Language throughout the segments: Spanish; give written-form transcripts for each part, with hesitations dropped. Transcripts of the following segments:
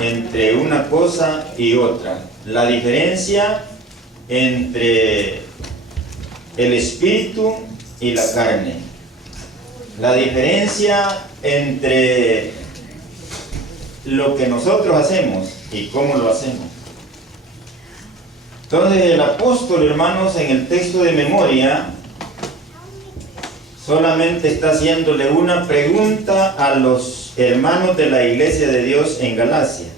entre una cosa y otra. La diferencia entre el espíritu y la carne. La diferencia entre lo que nosotros hacemos y cómo lo hacemos. Entonces el apóstol, hermanos, en el texto de memoria solamente está haciéndole una pregunta a los hermanos de la iglesia de Dios en Galacia.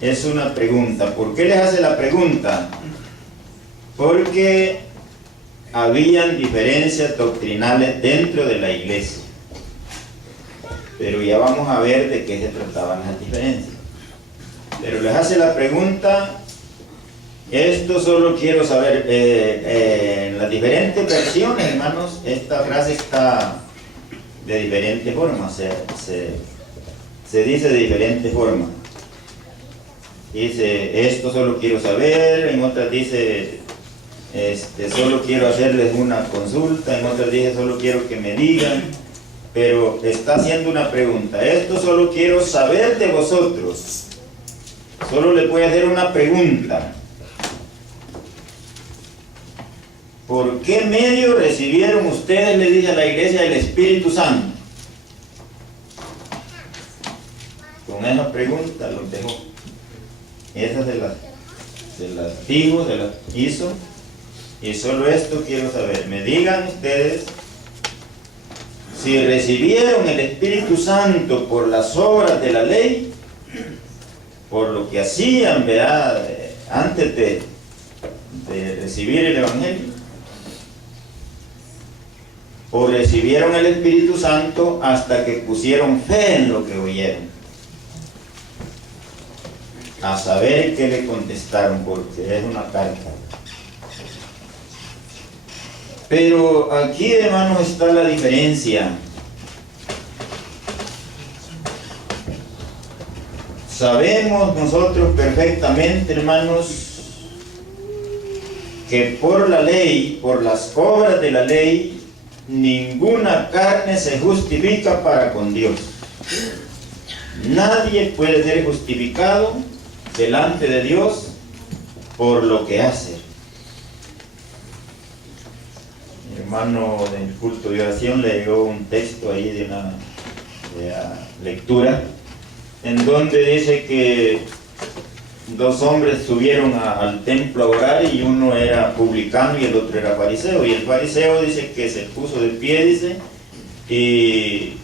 Es una pregunta. ¿Por qué les hace la pregunta? Porque habían diferencias doctrinales dentro de la iglesia. Pero ya vamos a ver de qué se trataban las diferencias. Pero les hace la pregunta. Esto solo quiero saber, en las diferentes versiones, hermanos, esta frase está de diferentes formas, se dice de diferentes formas. Dice, esto solo quiero saber, en otras dice, solo quiero hacerles una consulta, en otras dice, solo quiero que me digan, pero está haciendo una pregunta. Esto solo quiero saber de vosotros. Solo le puede hacer una pregunta. ¿Por qué medio recibieron ustedes, le dice a la iglesia, el Espíritu Santo? Con esa pregunta los dejó. Esas se las dijo, se las hizo. Y solo esto quiero saber. Me digan ustedes si recibieron el Espíritu Santo por las obras de la ley, por lo que hacían, ¿verdad?, antes de recibir el Evangelio, o recibieron el Espíritu Santo hasta que pusieron fe en lo que oyeron. A saber qué le contestaron, porque es una carta. Pero aquí, hermanos, está la diferencia. Sabemos nosotros perfectamente, hermanos, que por la ley, por las obras de la ley, ninguna carne se justifica para con Dios. Nadie puede ser justificado delante de Dios por lo que hace. Mi hermano del culto de oración le llegó un texto ahí de una lectura en donde dice que dos hombres subieron al templo a orar y uno era publicano y el otro era fariseo. Y el fariseo dice que se puso de pie, dice, y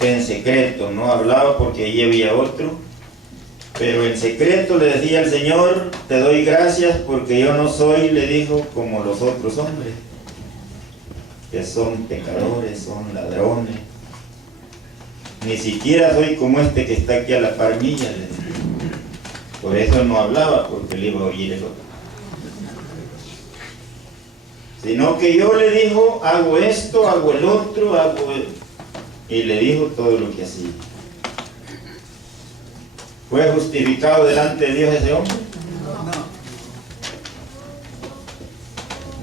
en secreto, no hablaba porque allí había otro, pero en secreto le decía al Señor, te doy gracias porque yo no soy, le dijo, como los otros hombres, que son pecadores, son ladrones. Ni siquiera soy como este que está aquí a la par mía, le dijo. Por eso no hablaba, porque le iba a oír el otro. Sino que yo le dijo, hago esto, hago el otro, y le dijo todo lo que hacía. ¿Fue justificado delante de Dios ese hombre? No.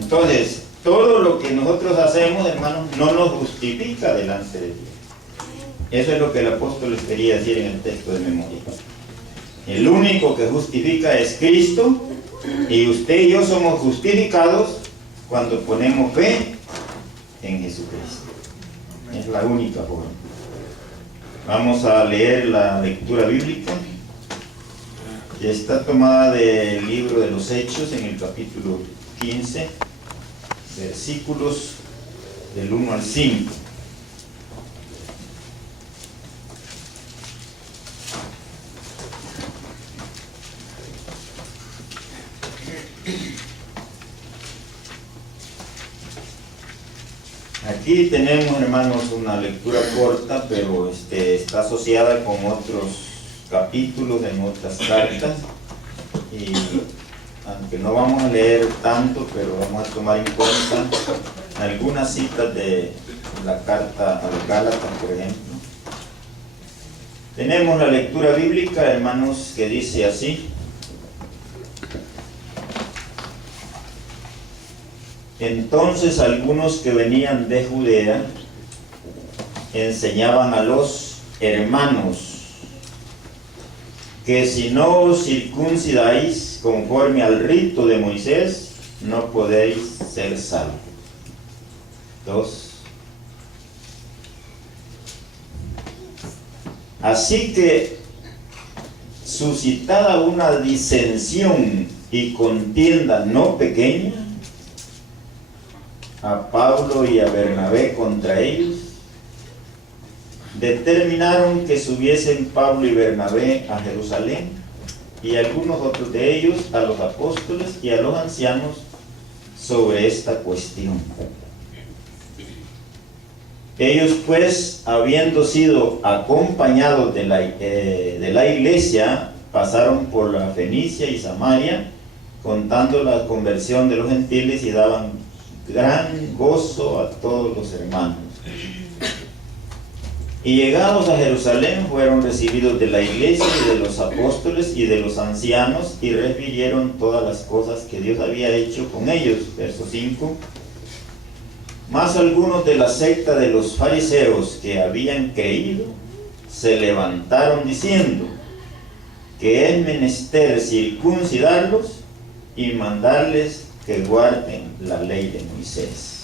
Entonces, todo lo que nosotros hacemos, hermanos, no nos justifica delante de Dios. Eso es lo que el apóstol les quería decir en el texto de memoria. El único que justifica es Cristo, y usted y yo somos justificados cuando ponemos fe en Jesucristo. Es la única forma. Vamos a leer la lectura bíblica. Está tomada del libro de los Hechos en el capítulo 15, versículos del 1 al 5. Aquí tenemos, hermanos, una lectura corta, pero está asociada con otros capítulos en otras cartas, y aunque no vamos a leer tanto, pero vamos a tomar en cuenta algunas citas de la carta a los Gálatas, por ejemplo. Tenemos la lectura bíblica, hermanos, que dice así: entonces algunos que venían de Judea enseñaban a los hermanos, que si no os circuncidáis conforme al rito de Moisés, no podéis ser salvos. 2. Así que, suscitada una disensión y contienda no pequeña, a Pablo y a Bernabé contra ellos, determinaron que subiesen Pablo y Bernabé a Jerusalén, y algunos otros de ellos a los apóstoles y a los ancianos sobre esta cuestión. Ellos pues, habiendo sido acompañados de la iglesia, pasaron por la Fenicia y Samaria, contando la conversión de los gentiles, y daban gran gozo a todos los hermanos. Y llegados a Jerusalén, fueron recibidos de la iglesia y de los apóstoles y de los ancianos, y refirieron todas las cosas que Dios había hecho con ellos. Verso 5. Mas algunos de la secta de los fariseos que habían creído, se levantaron diciendo que es menester circuncidarlos y mandarles que guarden la ley de Moisés.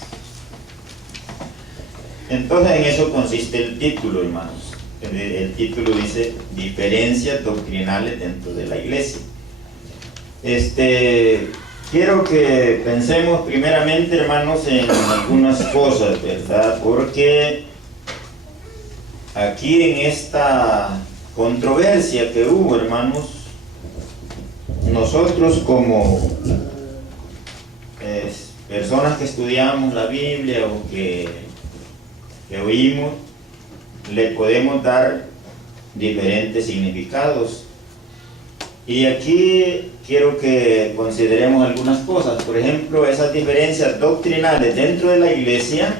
Entonces en eso consiste el título, hermanos. El título dice diferencias doctrinales dentro de la iglesia. Quiero que pensemos primeramente, hermanos, en algunas cosas, ¿verdad? Porque aquí en esta controversia que hubo, hermanos, nosotros como personas que estudiamos la Biblia o que oímos, le podemos dar diferentes significados. Y aquí quiero que consideremos algunas cosas. Por ejemplo, esas diferencias doctrinales dentro de la iglesia,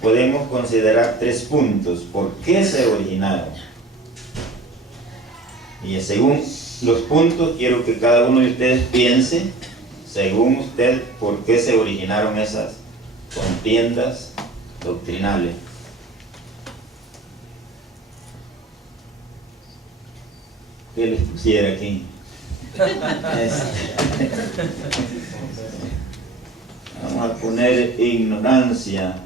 podemos considerar 3 puntos. ¿Por qué se originaron? Y según los puntos, quiero que cada uno de ustedes piense, según usted, por qué se originaron esas contiendas doctrinales. ¿Qué les pusiera aquí? Vamos a poner ignorancia.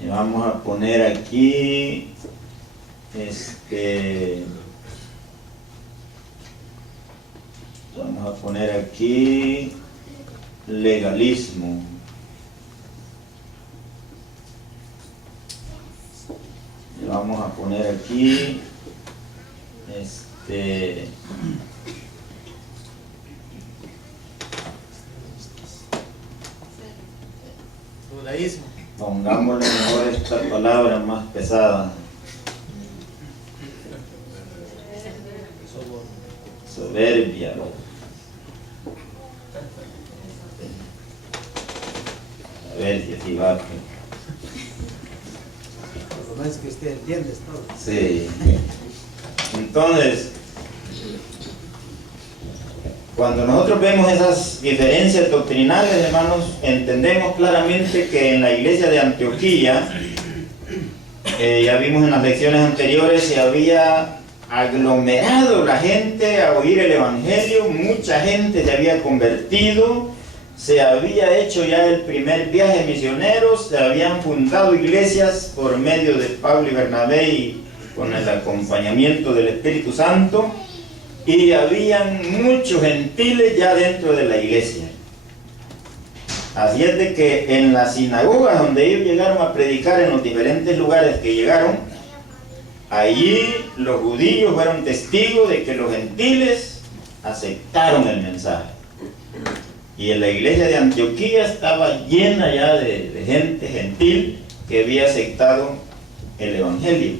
Y vamos a poner aquí vamos a poner aquí legalismo. Y vamos a poner aquí judaísmo. Pongámosle mejor esta palabra más pesada. Soberbia. A ver si así va. Por lo menos que usted entiende todo. Sí. Entonces, cuando nosotros vemos esas diferencias doctrinales, hermanos, entendemos claramente que en la iglesia de Antioquía, ya vimos en las lecciones anteriores, se había aglomerado la gente a oír el evangelio, mucha gente se había convertido, se había hecho ya el primer viaje misionero, se habían fundado iglesias por medio de Pablo y Bernabé y con el acompañamiento del Espíritu Santo, y habían muchos gentiles ya dentro de la iglesia. Así es de que en las sinagogas donde ellos llegaron a predicar, en los diferentes lugares que llegaron, allí los judíos fueron testigos de que los gentiles aceptaron el mensaje. Y en la iglesia de Antioquía estaba llena ya de gente gentil que había aceptado el evangelio.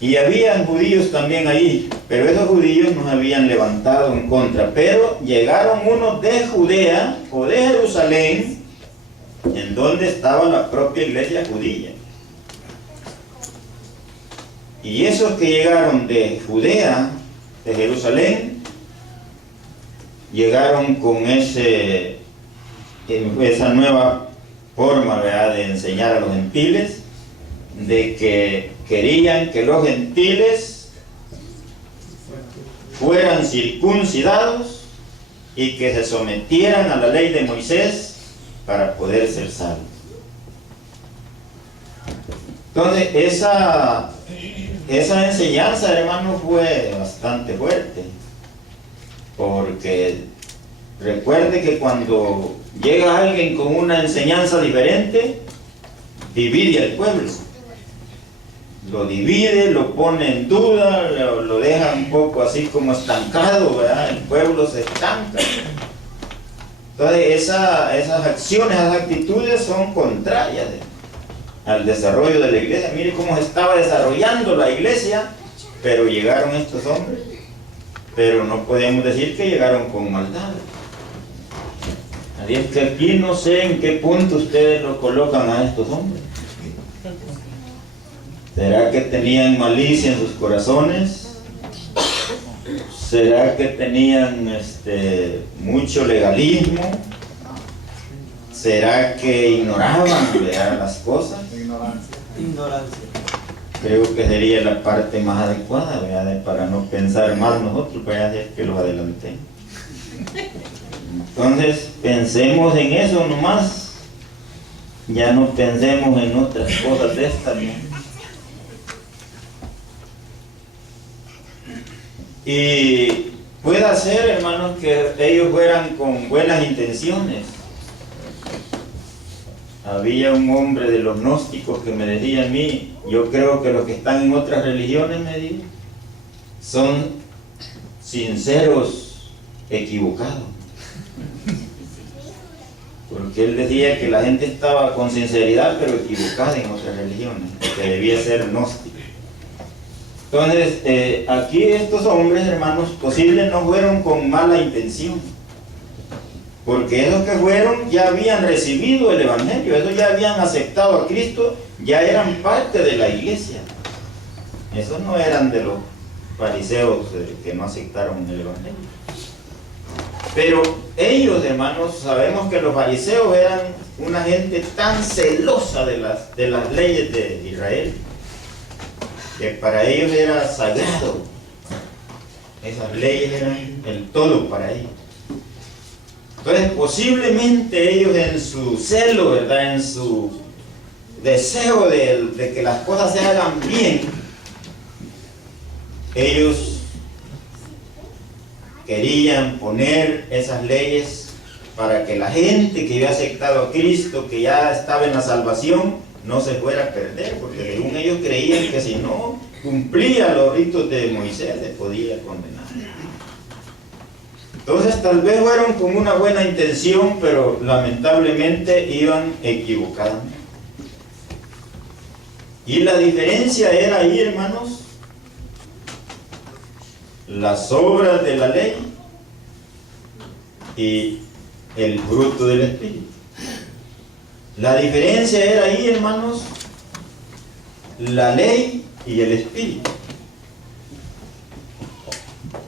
Y habían judíos también allí, pero esos judíos nos habían levantado en contra. Pero llegaron unos de Judea o de Jerusalén, en donde estaba la propia iglesia judía. Y esos que llegaron de Judea, de Jerusalén, llegaron con esa nueva forma, ¿verdad?, de enseñar a los gentiles, de que querían que los gentiles fueran circuncidados y que se sometieran a la ley de Moisés para poder ser salvos. Entonces, esa enseñanza, hermanos, fue bastante fuerte, porque recuerde que cuando llega alguien con una enseñanza diferente, divide al pueblo, lo divide, lo pone en duda, lo deja un poco así como estancado, ¿verdad? El pueblo se estanca. Entonces esas acciones, esas actitudes son contrarias al desarrollo de la iglesia. Mire cómo se estaba desarrollando la iglesia, pero llegaron estos hombres, pero no podemos decir que llegaron con maldad. Así es que aquí no sé en qué punto ustedes lo colocan a estos hombres. ¿Será que tenían malicia en sus corazones? ¿Será que tenían mucho legalismo? ¿Será que ignoraban, ¿verdad?, las cosas? Ignorancia. Creo que sería la parte más adecuada, ¿verdad?, para no pensar más nosotros, para hacer que los adelantemos. Entonces, pensemos en eso nomás. Ya no pensemos en otras cosas de estas, ¿no? Y puede ser, hermanos, que ellos fueran con buenas intenciones. Había un hombre de los gnósticos que me decía a mí, yo creo que los que están en otras religiones, me dijo, son sinceros equivocados. Porque él decía que la gente estaba con sinceridad pero equivocada en otras religiones, que debía ser gnóstico. Entonces, aquí estos hombres, hermanos, posibles no fueron con mala intención, porque esos que fueron ya habían recibido el Evangelio, esos ya habían aceptado a Cristo, ya eran parte de la iglesia. Esos no eran de los fariseos que no aceptaron el Evangelio. Pero ellos, hermanos, sabemos que los fariseos eran una gente tan celosa de las leyes de Israel, que para ellos era sagrado. Esas leyes eran el todo para ellos. Entonces, posiblemente ellos en su celo, ¿verdad?, en su deseo de que las cosas se hagan bien, ellos querían poner esas leyes para que la gente que había aceptado a Cristo, que ya estaba en la salvación, no se fuera a perder, porque según ellos creían que si no cumplía los ritos de Moisés, les podía condenar. Entonces tal vez fueron con una buena intención, pero lamentablemente iban equivocados. Y la diferencia era ahí, hermanos, las obras de la ley y el fruto del Espíritu. La diferencia era ahí, hermanos, la ley y el Espíritu.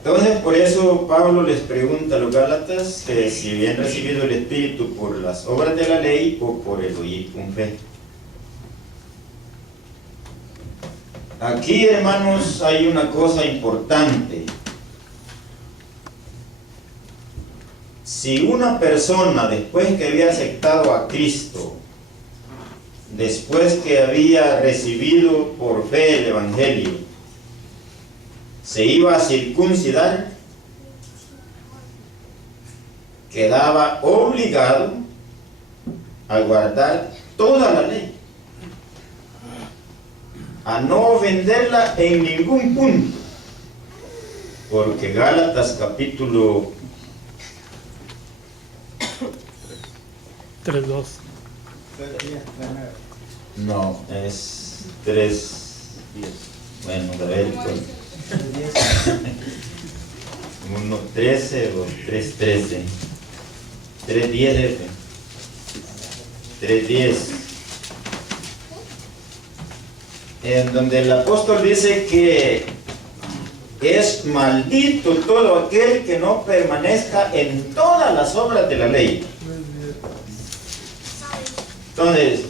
Entonces, por eso Pablo les pregunta a los Gálatas que si habían recibido el Espíritu por las obras de la ley o por el oír con fe. Aquí, hermanos, hay una cosa importante. Si una persona, después que había aceptado a Cristo, después que había recibido por fe el Evangelio, se iba a circuncidar, quedaba obligado a guardar toda la ley, a no ofenderla en ningún punto, porque Gálatas capítulo 3:2. No, es 3:10. Bueno, a ver, pues, 1:13 o 3:13. 3:10. 3:10. En donde el apóstol dice que es maldito todo aquel que no permanezca en todas las obras de la ley. Entonces,